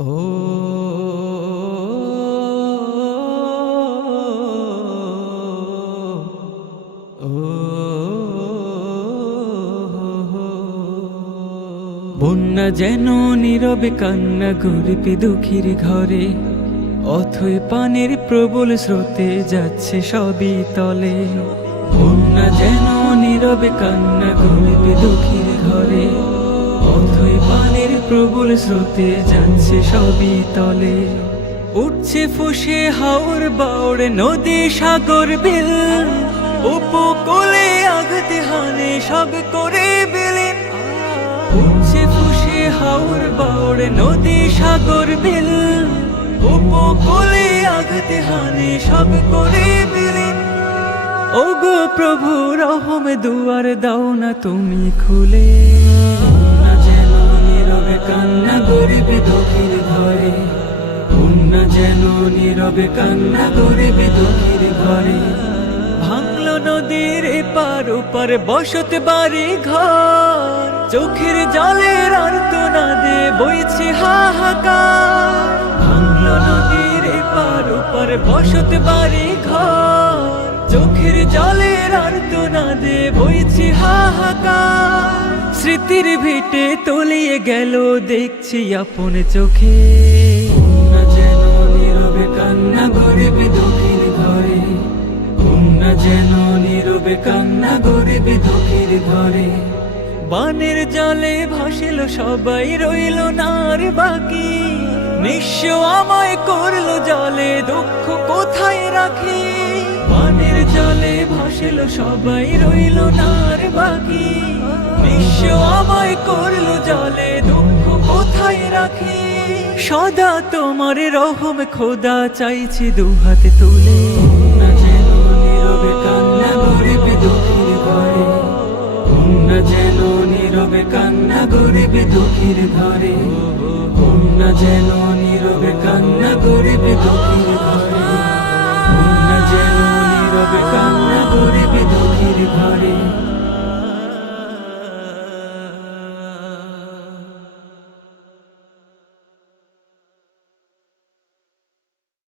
ও ও বন্যা যেন নীরবে কান্না গরিব দুঃখীর ঘরে, অথই পানির প্রবল স্রোতে যাচ্ছে সবই তলে। বন্যা যেন নীরবে কান্না গরিব দুঃখীর ঘরে, অথই পানির প্রবল স্রোতে যাচ্ছে সবই তলে। উঠছে ফুসে হাওর বাওড় নদী সাগর বিল, উপকূলে আঘাতে হানে সব করে বিলীন। উঠছে ফুসে হাওর বাওড় নদী সাগর বিল, উপকূলে আঘাতে হানে সব করে বিলীন। ওগো প্রভু রহম দুয়ার দাও না তুমি খুলে, বন্যা যেন নীরবে কান্না গরিব দুঃখীর ঘরে, বন্যা যেন নীরবে কান্না গরিব দুঃখীর ঘরে। ভাঙলো নদীর এপার ওপার বসত বাড়ি ঘর, চোখের জলের আর্তনাদে বইছে হাহাকার। ভাঙলো নদীর এপার ওপার বসত বাড়ি ঘর, চোখের জলের আর্তনাদে বইছে হাহাকার। স্মৃতির ভিটে তলিয়ে গেল দেখছি আপন চোখে, বন্যা যেন নীরবে কান্না গরিব দুঃখীর ঘরে, বন্যা যেন নীরবে কান্না গরিব দুঃখীর ঘরে। বানের জলে ভাসিল সবাই রইল না আর বাকি, নিঃস্ব আমায় করলো জলে দুঃখ কোথায় রাখি। বানের জলে ভাসিল সবাই রইল না আর বাকি, নিঃস্ব আমায় করলো জলে দুঃখ কোথায় রাখি। সদা তোমার রহম খোদা চাইছি দুহাতে তুলে, বন্যা যেন নীরবে কান্না গরিব দুঃখীর ঘরে, বন্যা যেন নীরবে কান্না গরিব দুঃখীর ঘরে, বন্যা যেন